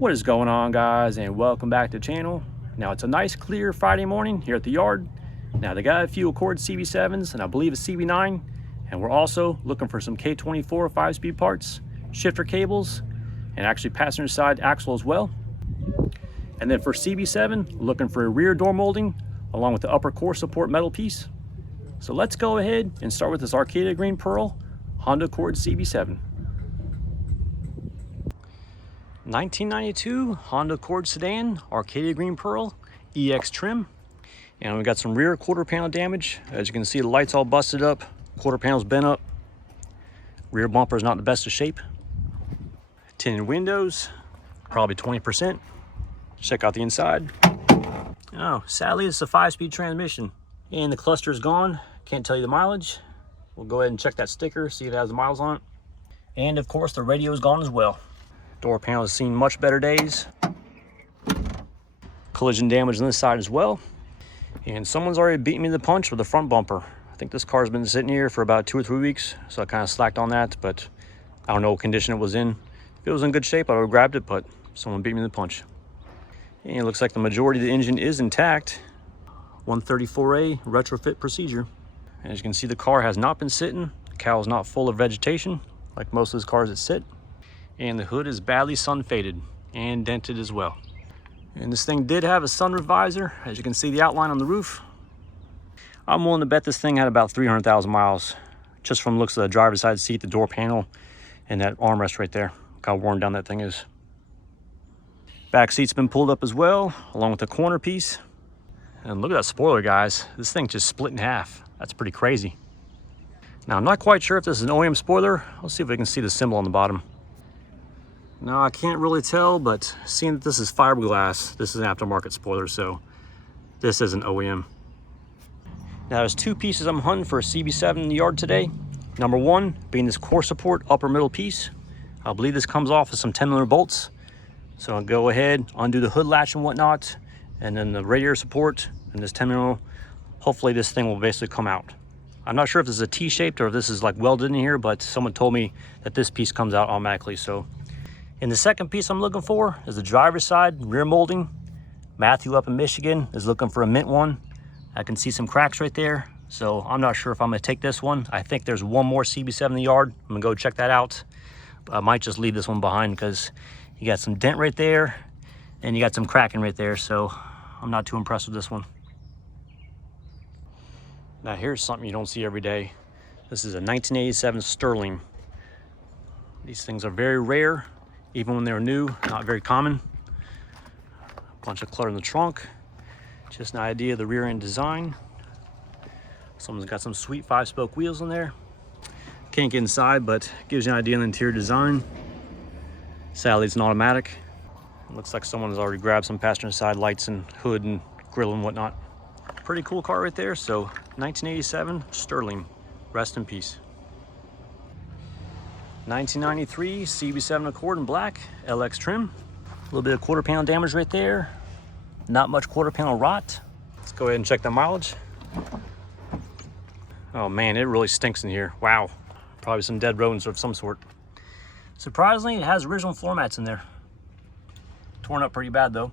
What is going on, guys, and welcome back to the channel. Now it's a nice clear Friday morning here at the yard. Now they got a few Accord CB7s and I believe a CB9, and we're also looking for some K24 5-speed parts, shifter cables, and actually passenger side axle as well. And then for CB7, looking for a rear door molding along with the upper core support metal piece. So let's go ahead and start with this Arcadia Green Pearl Honda Accord CB7. 1992 Honda Accord sedan, Arcadia Green Pearl, EX trim. And we got some rear quarter panel damage. As you can see, the lights all busted up, quarter panel's bent up. Rear bumper is not the best of shape. Tinted windows, probably 20%. Check out the inside. Oh, sadly it's a 5-speed transmission. And the cluster is gone. Can't tell you the mileage. We'll go ahead and check that sticker, see if it has the miles on it. And of course the radio is gone as well. Door panel has seen much better days. Collision damage on this side as well. And someone's already beat me to the punch with the front bumper. I think this car's been sitting here for about 2 or 3 weeks, so I kind of slacked on that, but I don't know what condition it was in. If it was in good shape, I would have grabbed it, but someone beat me to the punch. And it looks like the majority of the engine is intact. 134A retrofit procedure. As you can see, the car has not been sitting. The cowl is not full of vegetation, like most of those cars that sit. And the hood is badly sun faded and dented as well. And this thing did have a sunroof visor. As you can see, the outline on the roof. I'm willing to bet this thing had about 300,000 miles, just from looks of the driver's side seat, the door panel, and that armrest right there. Look how worn down that thing is. Back seat's been pulled up as well, along with the corner piece. And look at that spoiler, guys. This thing just split in half. That's pretty crazy. Now, I'm not quite sure if this is an OEM spoiler. Let's see if we can see the symbol on the bottom. No, I can't really tell, but seeing that this is fiberglass, this is an aftermarket spoiler, so this isn't OEM. Now, there's 2 pieces I'm hunting for a CB7 in the yard today. Number 1 being this core support upper middle piece. I believe this comes off with some 10mm bolts. So I'll go ahead, undo the hood latch and whatnot, and then the radiator support and this 10mm. Hopefully this thing will basically come out. I'm not sure if this is a T-shaped or if this is like welded in here, but someone told me that this piece comes out automatically, so. And the second piece I'm looking for is the driver's side rear molding. Matthew up in Michigan is looking for a mint one. I can see some cracks right there, so I'm not sure if I'm gonna take this one. I think there's one more CB7 in the yard. I'm gonna go check that out. But I might just leave this one behind because you got some dent right there and you got some cracking right there, so I'm not too impressed with this one. Now here's something you don't see every day. This is a 1987 Sterling. These things are very rare. Even when they're new, not very common. A bunch of clutter in the trunk. Just an idea of the rear end design. Someone's got some sweet 5-spoke wheels in there. Can't get inside, but gives you an idea of the interior design. Sadly, it's an automatic. It looks like someone has already grabbed some passenger side lights and hood and grill and whatnot. Pretty cool car right there. So 1987 Sterling, rest in peace. 1993 CB7 Accord in black, LX trim. A little bit of quarter panel damage right there. Not much quarter panel rot. Let's go ahead and check the mileage. Oh man, it really stinks in here. Wow, probably some dead rodents of some sort. Surprisingly, it has original floor mats in there. Torn up pretty bad though.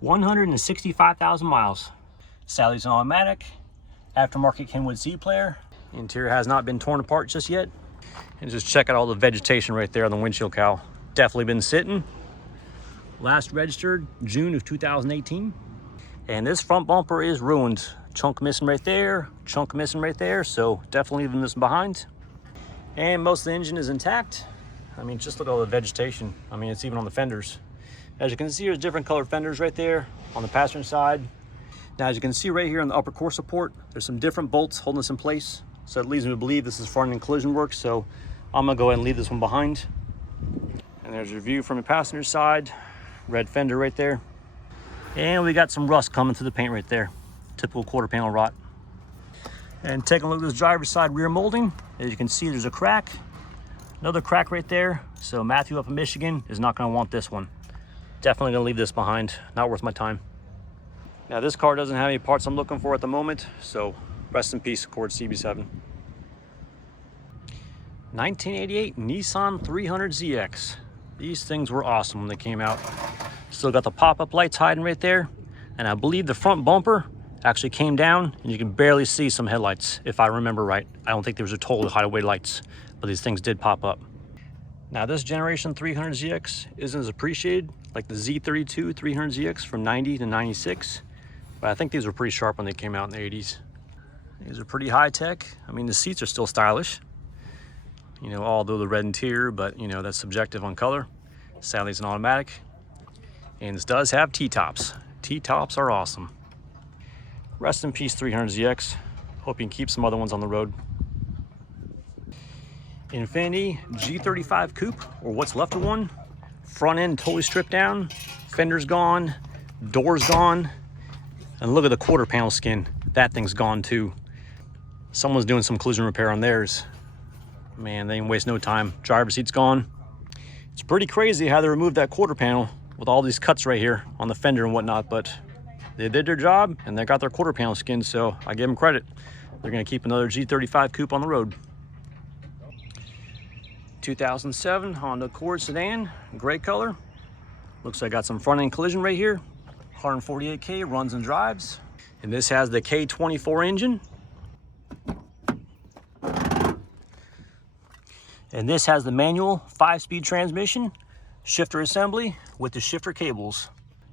165,000 miles. Sadly, it's an automatic. Aftermarket Kenwood CD player. Interior has not been torn apart just yet. And just check out all the vegetation right there on the windshield cowl. Definitely been sitting. Last registered June of 2018. And this front bumper is ruined. Chunk missing right there, chunk missing right there. So definitely leaving this behind. And most of the engine is intact. I mean, just look at all the vegetation. I mean, it's even on the fenders. As you can see, there's different colored fenders right there on the passenger side. Now, as you can see right here on the upper core support, there's some different bolts holding this in place. So it leads me to believe this is front end collision work. So I'm gonna go ahead and leave this one behind. And there's your view from the passenger side. Red fender right there. And we got some rust coming through the paint right there. Typical quarter panel rot. And taking a look at this driver's side rear molding. As you can see, there's a crack. Another crack right there. So Matthew up in Michigan is not gonna want this one. Definitely gonna leave this behind. Not worth my time. Now this car doesn't have any parts I'm looking for at the moment. So rest in peace, Accord CB7. 1988 Nissan 300ZX. These things were awesome when they came out. Still got the pop-up lights hiding right there. And I believe the front bumper actually came down and you can barely see some headlights, if I remember right. I don't think there was a total hideaway lights, but these things did pop up. Now this generation 300ZX isn't as appreciated like the Z32 300ZX from 90 to 96, but I think these were pretty sharp when they came out in the 80s. These are pretty high tech. I mean, the seats are still stylish, you know, although the red interior, but you know, that's subjective on color. Sadly, it's an automatic. And this does have T-tops. T-tops are awesome. Rest in peace 300ZX. Hope you can keep some other ones on the road. Infiniti G35 Coupe, or what's left of one. Front end totally stripped down. Fender's gone. Doors gone. And look at the quarter panel skin. That thing's gone too. Someone's doing some collision repair on theirs. Man, they didn't waste no time. Driver's seat's gone. It's pretty crazy how they removed that quarter panel with all these cuts right here on the fender and whatnot, but they did their job and they got their quarter panel skin, so I give them credit. They're gonna keep another G35 Coupe on the road. 2007 Honda Accord sedan, gray color. Looks like I got some front end collision right here. 148K runs and drives. And this has the K24 engine. And this has the manual 5-speed transmission, shifter assembly with the shifter cables.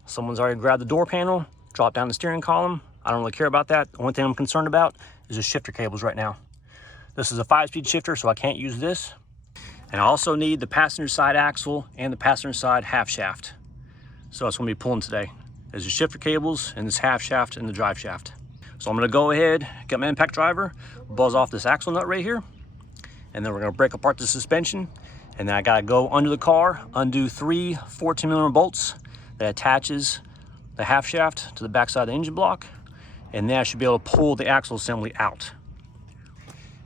Someone's already grabbed the door panel, dropped down the steering column. I don't really care about that. The only thing I'm concerned about is the shifter cables right now. This is a 5-speed shifter, so I can't use this. And I also need the passenger side axle and the passenger side half shaft. So that's what I'm gonna be pulling today. There's the shifter cables and this half shaft and the drive shaft. So I'm gonna go ahead, get my impact driver, buzz off this axle nut right here, and then we're gonna break apart the suspension. And then I gotta go under the car, undo 3 14mm bolts that attaches the half shaft to the backside of the engine block. And then I should be able to pull the axle assembly out.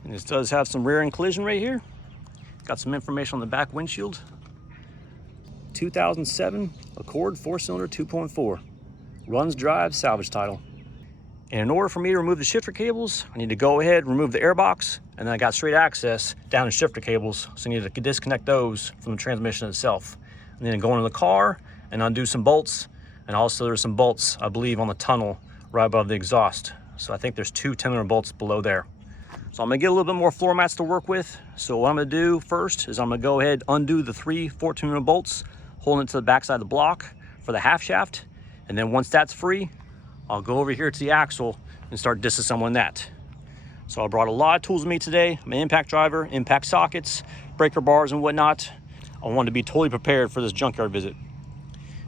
And this does have some rear end collision right here. Got some information on the back windshield. 2007 Accord 4-cylinder 2.4. Runs, drives, salvage title. And in order for me to remove the shifter cables, I need to go ahead and remove the airbox, and then I got straight access down to shifter cables, so I need to disconnect those from the transmission itself. And then go into the car and undo some bolts, and also there's some bolts, I believe, on the tunnel right above the exhaust. So I think there's 2 10mm bolts below there. So I'm gonna get a little bit more floor mats to work with. So what I'm gonna do first is I'm gonna go ahead, undo the 3 14mm bolts, holding it to the backside of the block for the half shaft. And then once that's free, I'll go over here to the axle and start disassembling that. So I brought a lot of tools with me today. My impact driver, impact sockets, breaker bars and whatnot. I wanted to be totally prepared for this junkyard visit.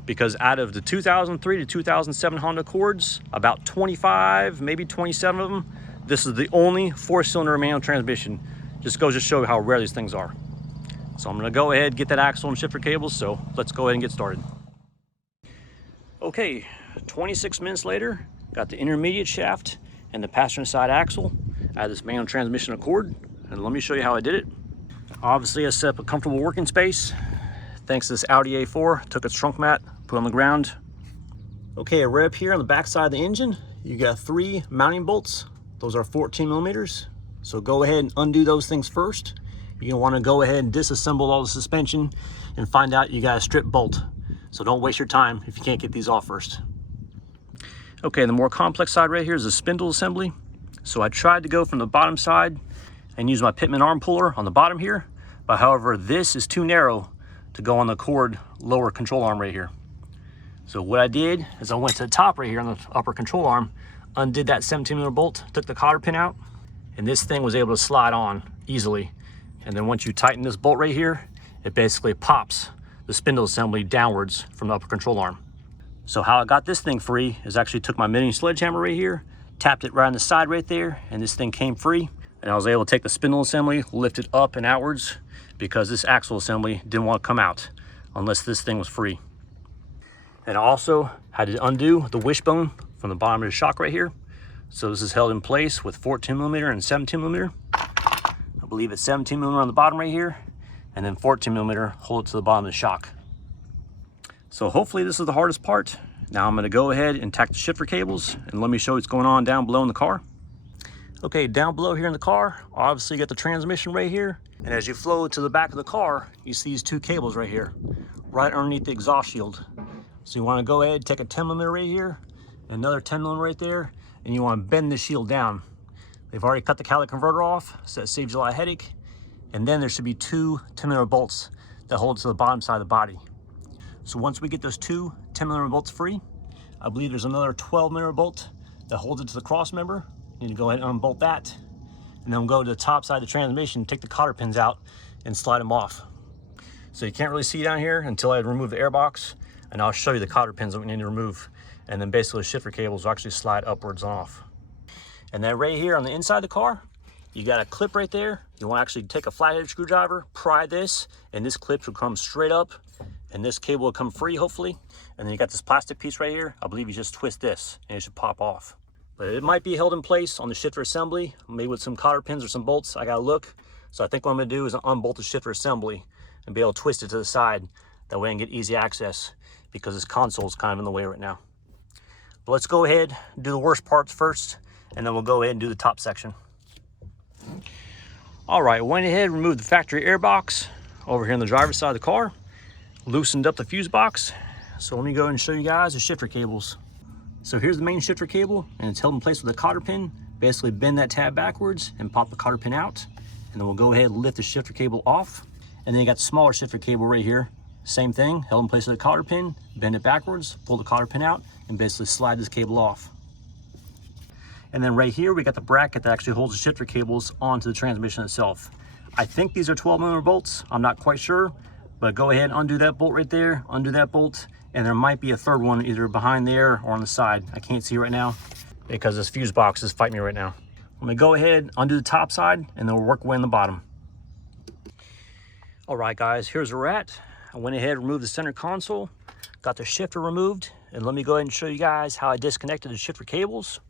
Because out of the 2003 to 2007 Honda Accords, about 25, maybe 27 of them, this is the only 4-cylinder manual transmission. Just goes to show how rare these things are. So I'm gonna go ahead, get that axle and shifter cables, so let's go ahead and get started. Okay, 26 minutes later, got the intermediate shaft and the passenger side axle out of this manual transmission Accord, and let me show you how I did it. Obviously, I set up a comfortable working space. Thanks to this Audi A4, took its trunk mat, put it on the ground. Okay, right up here on the back side of the engine, you got 3 mounting bolts. Those are 14mm. So go ahead and undo those things first. You're gonna wanna go ahead and disassemble all the suspension and find out you got a strip bolt. So don't waste your time if you can't get these off first. Okay, the more complex side right here is the spindle assembly. So I tried to go from the bottom side and use my Pitman arm puller on the bottom here, but however, this is too narrow to go on the Accord lower control arm right here. So what I did is I went to the top right here on the upper control arm, undid that 17mm bolt, took the cotter pin out, and this thing was able to slide on easily. And then once you tighten this bolt right here, it basically pops the spindle assembly downwards from the upper control arm. So how I got this thing free is actually took my mini sledgehammer right here, tapped it right on the side right there, and this thing came free. And I was able to take the spindle assembly, lift it up and outwards, because this axle assembly didn't want to come out unless this thing was free. And I also had to undo the wishbone from the bottom of the shock right here. So this is held in place with 14mm and 17mm. I believe it's 17mm on the bottom right here, and then 14mm hold it to the bottom of the shock. So hopefully this is the hardest part. Now I'm gonna go ahead and tack the shifter cables, and let me show you what's going on down below in the car. Okay, down below here in the car, obviously you got the transmission right here. And as you flow to the back of the car, you see these two cables right here, right underneath the exhaust shield. So you want to go ahead, take a 10mm right here, another 10mm right there, and you want to bend the shield down. They've already cut the catalytic converter off, so that saves you a lot of headache. And then there should be two 10mm bolts that hold to the bottom side of the body. So once we get those two 10mm bolts free, I believe there's another 12mm bolt that holds it to the cross member. You need to go ahead and unbolt that, and then we'll go to the top side of the transmission, take the cotter pins out, and slide them off. So you can't really see down here until I remove the air box, and I'll show you the cotter pins that we need to remove. And then basically the shifter cables will actually slide upwards and off. And then right here on the inside of the car, you got a clip right there. You want to actually take a flathead screwdriver, pry this, and this clip will come straight up, and this cable will come free, hopefully. And then you got this plastic piece right here. I believe you just twist this, and it should pop off. But it might be held in place on the shifter assembly, maybe with some cotter pins or some bolts. I gotta look. So I think what I'm gonna do is unbolt the shifter assembly and be able to twist it to the side. That way I can get easy access, because this console is kind of in the way right now. But let's go ahead and do the worst parts first, and then we'll go ahead and do the top section. All right, went ahead and removed the factory air box over here on the driver's side of the car. Loosened up the fuse box. So let me go ahead and show you guys the shifter cables. So here's the main shifter cable, and it's held in place with a cotter pin. Basically bend that tab backwards and pop the cotter pin out. And then we'll go ahead and lift the shifter cable off. And then you got the smaller shifter cable right here. Same thing, held in place with a cotter pin, bend it backwards, pull the cotter pin out, and basically slide this cable off. And then right here, we got the bracket that actually holds the shifter cables onto the transmission itself. I think these are 12mm bolts. I'm not quite sure, but go ahead and undo that bolt right there, undo that bolt, and there might be a third one either behind there or on the side. I can't see right now because this fuse box is fighting me right now. I'm gonna go ahead, undo the top side, and then we'll work away in the bottom. All right, guys, here's where we're at. I went ahead and removed the center console, got the shifter removed, and let me go ahead and show you guys how I disconnected the shifter cables.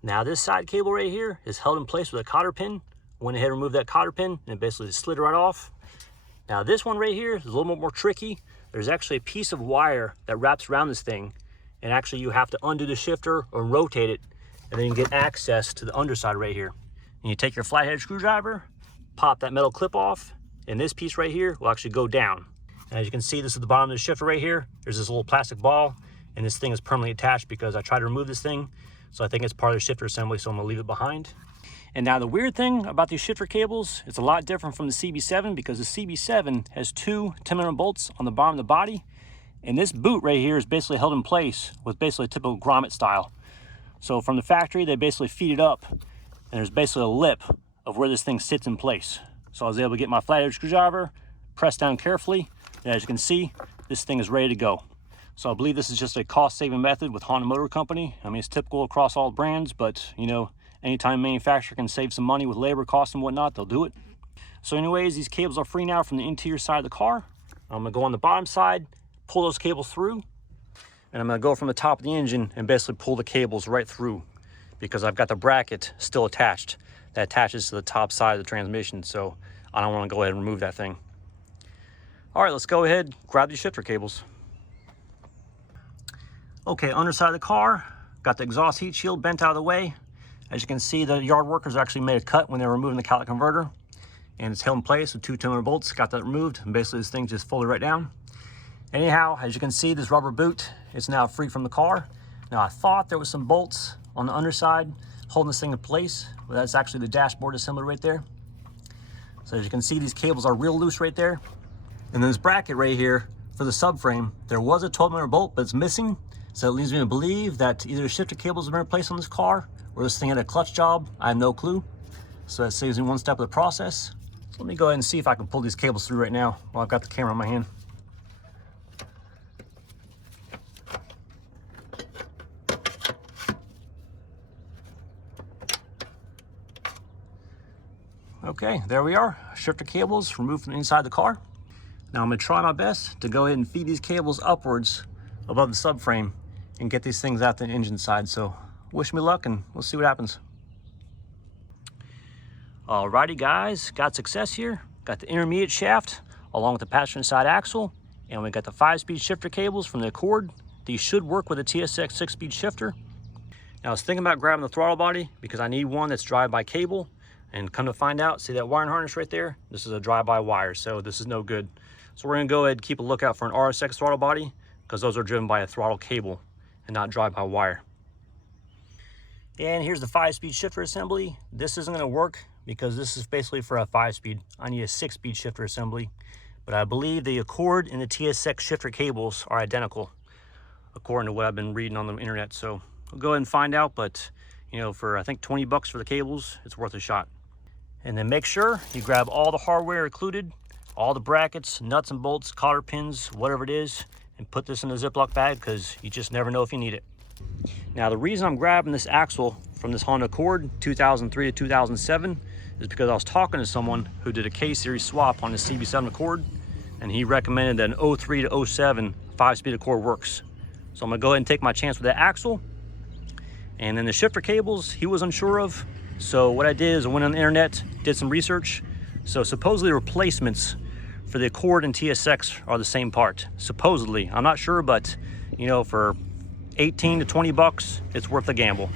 Now this side cable right here is held in place with a cotter pin. Went ahead and removed that cotter pin, and it basically slid right off. Now this one right here is a little bit more tricky. There's actually a piece of wire that wraps around this thing, and actually you have to undo the shifter or rotate it, and then you get access to the underside right here. And you take your flathead screwdriver, pop that metal clip off, and this piece right here will actually go down. And as you can see, this is the bottom of the shifter right here. There's this little plastic ball, and this thing is permanently attached because I tried to remove this thing. So I think it's part of the shifter assembly, so I'm gonna leave it behind. And now the weird thing about these shifter cables, it's a lot different from the CB7, because the CB7 has two 10mm bolts on the bottom of the body. And this boot right here is basically held in place with basically a typical grommet style. So from the factory, they basically feed it up, and there's basically a lip of where this thing sits in place. So I was able to get my flathead screwdriver, press down carefully, and as you can see, this thing is ready to go. So I believe this is just a cost-saving method with Honda Motor Company. I mean, it's typical across all brands, but you know, anytime a manufacturer can save some money with labor costs and whatnot, they'll do it. So anyways, these cables are free now from the interior side of the car. I'm gonna go on the bottom side, pull those cables through, and I'm gonna go from the top of the engine and basically pull the cables right through, because I've got the bracket still attached that attaches to the top side of the transmission, so I don't wanna go ahead and remove that thing. All right, let's go ahead, grab these shifter cables. Okay, underside of the car, got the exhaust heat shield bent out of the way. As you can see, the yard workers actually made a cut when they were removing the catalytic converter, and it's held in place with two 10mm bolts. Got that removed, and basically this thing just folded right down. Anyhow, as you can see, this rubber boot is now free from the car. Now I thought there was some bolts on the underside holding this thing in place, but that's actually the dashboard assembly right there. So as you can see, these cables are real loose right there. And then this bracket right here for the subframe, there was a 12mm bolt, but it's missing. So it leads me to believe that either the shifter cables have been replaced on this car, or this thing had a clutch job. I have no clue. So that saves me one step of the process. So let me go ahead and see if I can pull these cables through right now while I've got the camera in my hand. Okay, there we are. Shifter cables removed from the inside of the car. Now I'm gonna try my best to go ahead and feed these cables upwards above the subframe and get these things out the engine side. So wish me luck, and we'll see what happens. Alrighty guys, got success here. Got the intermediate shaft along with the passenger side axle, and we got the 5-speed shifter cables from the Accord. These should work with a TSX 6-speed shifter. Now I was thinking about grabbing the throttle body because I need one that's drive-by cable, and come to find out, see that wiring harness right there? This is a drive-by wire, so this is no good. So we're gonna go ahead and keep a lookout for an RSX throttle body because those are driven by a throttle cable and not drive-by wire. And here's the 5-speed shifter assembly. This isn't gonna work because this is basically for a 5-speed. I need a 6-speed shifter assembly, but I believe the Accord and the TSX shifter cables are identical, according to what I've been reading on the internet. So we'll go ahead and find out, but you know, for I think 20 bucks for the cables, it's worth a shot. And then make sure you grab all the hardware included, all the brackets, nuts and bolts, cotter pins, whatever it is, and put this in a Ziploc bag because you just never know if you need it. Now the reason I'm grabbing this axle from this Honda Accord 2003 to 2007 is because I was talking to someone who did a K-series swap on the CB7 Accord, and he recommended that an 03 to 07 5-speed Accord works. So I'm gonna go ahead and take my chance with that axle. And then the shifter cables, he was unsure of. So what I did is I went on the internet, did some research. So supposedly replacements for the Accord and TSX are the same part. Supposedly, I'm not sure, but you know, for 18 to 20 bucks, it's worth the gamble.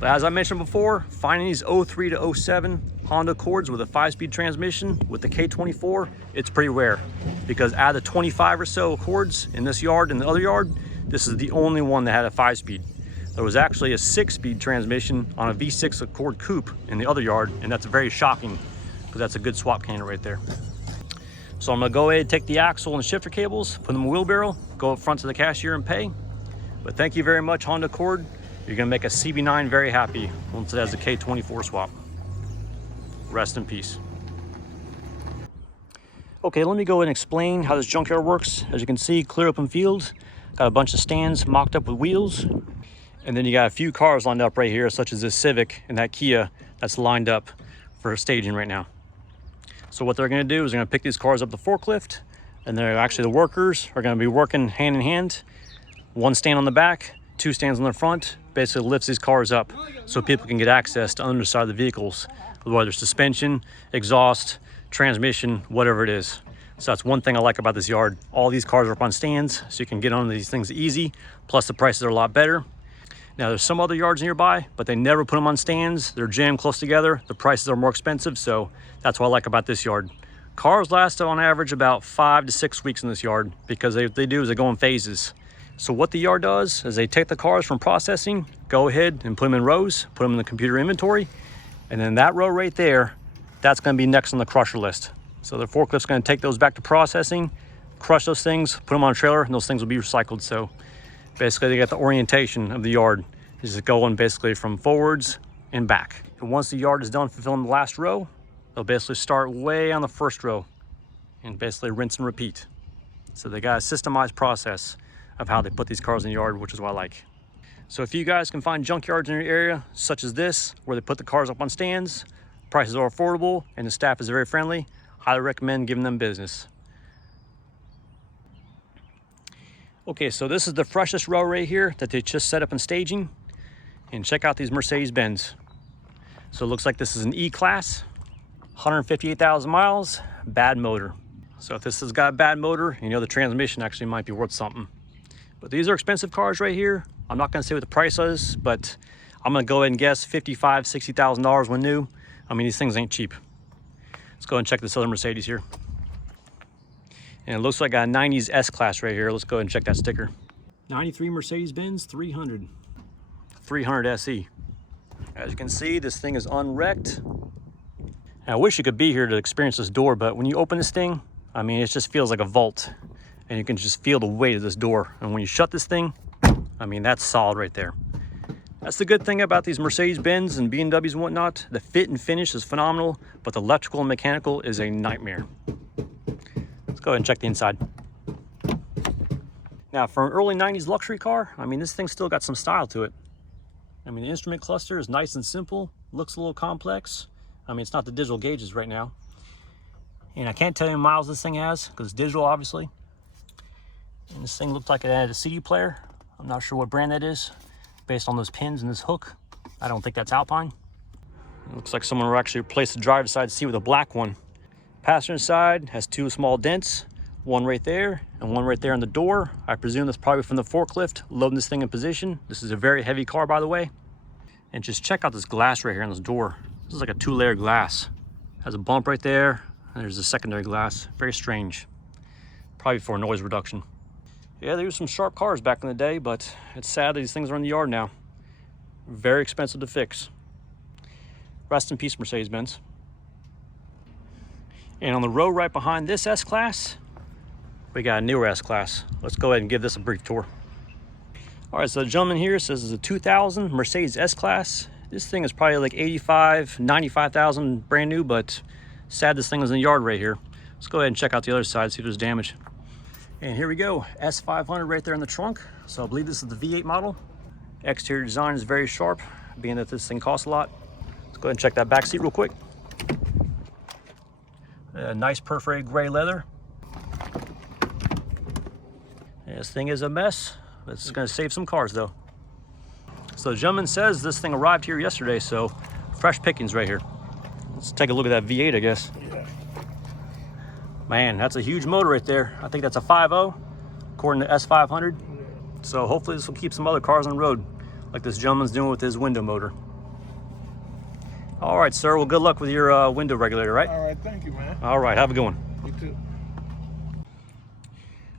But as I mentioned before, finding these 03 to 07 Honda Accords with a 5-speed transmission with the K24, it's pretty rare because out of the 25 or so Accords in this yard and the other yard, this is the only one that had a 5-speed. There was actually a 6-speed transmission on a V6 Accord Coupe in the other yard, and that's very shocking because that's a good swap candidate right there. So I'm gonna go ahead and take the axle and shifter cables, put them in the wheelbarrow, go up front to the cashier and pay. But thank you very much, Honda Accord. You're gonna make a CB9 very happy once it has a K24 swap. Rest in peace. Okay, let me go ahead and explain how this junkyard works. As you can see, clear open field. Got a bunch of stands mocked up with wheels. And then you got a few cars lined up right here, such as this Civic and that Kia that's lined up for staging right now. So what they're gonna do is they're gonna pick these cars up the forklift, and they're actually, the workers are gonna be working hand in hand. One stand on the back, 2 stands on the front, basically lifts these cars up so people can get access to underside of the vehicles, whether it's suspension, exhaust, transmission, whatever it is. So that's one thing I like about this yard. All these cars are up on stands, so you can get on these things easy, plus the prices are a lot better. Now there's some other yards nearby, but they never put them on stands. They're jammed close together. The prices are more expensive, so that's what I like about this yard. Cars last on average about 5 to 6 weeks in this yard because they do is they go in phases. So what the yard does is they take the cars from processing, go ahead and put them in rows, put them in the computer inventory, and then that row right there, that's gonna be next on the crusher list. So the forklift's gonna take those back to processing, crush those things, put them on a trailer, and those things will be recycled. So basically they got the orientation of the yard is going basically from forwards and back. And once the yard is done fulfilling the last row, they'll basically start way on the first row and basically rinse and repeat. So they got a systemized process of how they put these cars in the yard, which is what I like. So if you guys can find junkyards in your area, such as this, where they put the cars up on stands, prices are affordable, and the staff is very friendly, highly recommend giving them business. Okay, so this is the freshest row right here that they just set up in staging. And check out these Mercedes-Benz. So it looks like this is an E-Class, 158,000 miles, bad motor. So if this has got a bad motor, you know the transmission actually might be worth something. But these are expensive cars right here. I'm not gonna say what the price is, but I'm gonna go ahead and guess $55,000, $60,000 when new. I mean, these things ain't cheap. Let's go and check this other Mercedes here. And it looks like a 90s S-Class right here. Let's go ahead and check that sticker. 93 Mercedes-Benz 300 SE. As you can see, this thing is unwrecked. And I wish you could be here to experience this door, but when you open this thing, I mean, it just feels like a vault. And you can just feel the weight of this door. And when you shut this thing, I mean, that's solid right there. That's the good thing about these Mercedes-Benz and BMWs and whatnot. The fit and finish is phenomenal, but the electrical and mechanical is a nightmare. Let's go ahead and check the inside. Now, for an early 90s luxury car, I mean, this thing's still got some style to it. I mean, the instrument cluster is nice and simple, looks a little complex. I mean, it's not the digital gauges right now. And I can't tell you how many miles this thing has, because it's digital, obviously. And this thing looked like it had a CD player. I'm not sure what brand that is, based on those pins and this hook. I don't think that's Alpine. It looks like someone will actually replace the driver's side seat with a black one. Passenger side has 2 small dents. One right there and one right there on the door. I presume that's probably from the forklift loading this thing in position. This is a very heavy car, by the way. And just check out this glass right here on this door. This is like a 2-layer glass. Has a bump right there, and there's a secondary glass. Very strange. Probably for noise reduction. Yeah, there were some sharp cars back in the day, but it's sad that these things are in the yard now. Very expensive to fix. Rest in peace, Mercedes-Benz. And on the row right behind this S-Class, we got a newer S-Class. Let's go ahead and give this a brief tour. All right, so the gentleman here says it's a 2000 Mercedes S-Class. This thing is probably like 85, 95,000 brand new, but sad this thing was in the yard right here. Let's go ahead and check out the other side, see if there's damage. And here we go, S500 right there in the trunk. So I believe this is the V8 model. Exterior design is very sharp, being that this thing costs a lot. Let's go ahead and check that back seat real quick. Nice perforated gray leather. This thing is a mess, but it's gonna save some cars though. So the gentleman says this thing arrived here yesterday, so fresh pickings right here. Let's take a look at that V8, I guess. Yeah. Man, that's a huge motor right there. I think that's a 5.0, according to S500. So hopefully this will keep some other cars on the road, like this gentleman's doing with his window motor. All right, sir, well, good luck with your window regulator, right? All right, thank you, man. All right, have a good one. You too.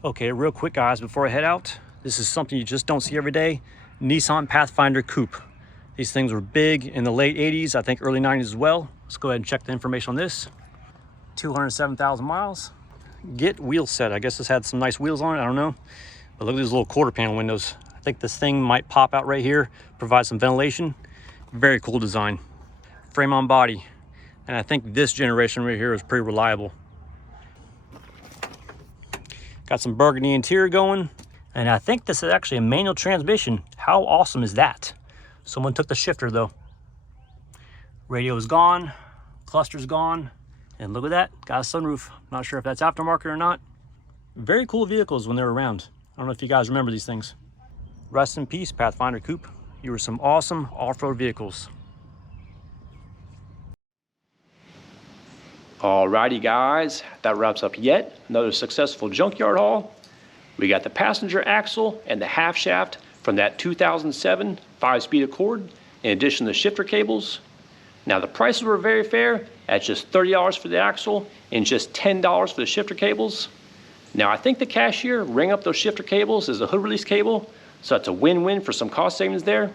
Okay, real quick, guys, before I head out, this is something you just don't see every day. Nissan Pathfinder Coupe. These things were big in the late 80s, I think early 90s as well. Let's go ahead and check the information on this. 207,000 miles. Get wheel set. I guess this had some nice wheels on it, I don't know. But look at these little quarter panel windows. I think this thing might pop out right here, provide some ventilation. Very cool design. Frame on body. And I think this generation right here is pretty reliable. Got some burgundy interior going. And I think this is actually a manual transmission. How awesome is that? Someone took the shifter though. Radio is gone, cluster's gone, and look at that, got a sunroof. Not sure if that's aftermarket or not. Very cool vehicles when they're around. I don't know if you guys remember these things. Rest in peace, Pathfinder Coupe. You were some awesome off-road vehicles. Alrighty guys, that wraps up yet another successful junkyard haul. We got the passenger axle and the half shaft from that 2007 5-speed Accord, in addition to the shifter cables. Now the prices were very fair at just $30 for the axle and just $10 for the shifter cables. Now I think the cashier rang up those shifter cables as a hood release cable, so that's a win-win for some cost savings there.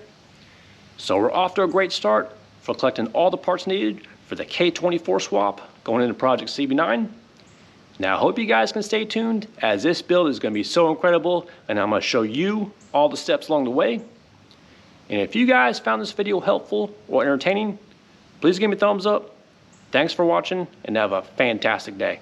So we're off to a great start for collecting all the parts needed for the K24 swap going into Project CB9. Now I hope you guys can stay tuned, as this build is going to be so incredible, and I'm going to show you all the steps along the way. And if you guys found this video helpful or entertaining, please give me a thumbs up. Thanks for watching, and have a fantastic day.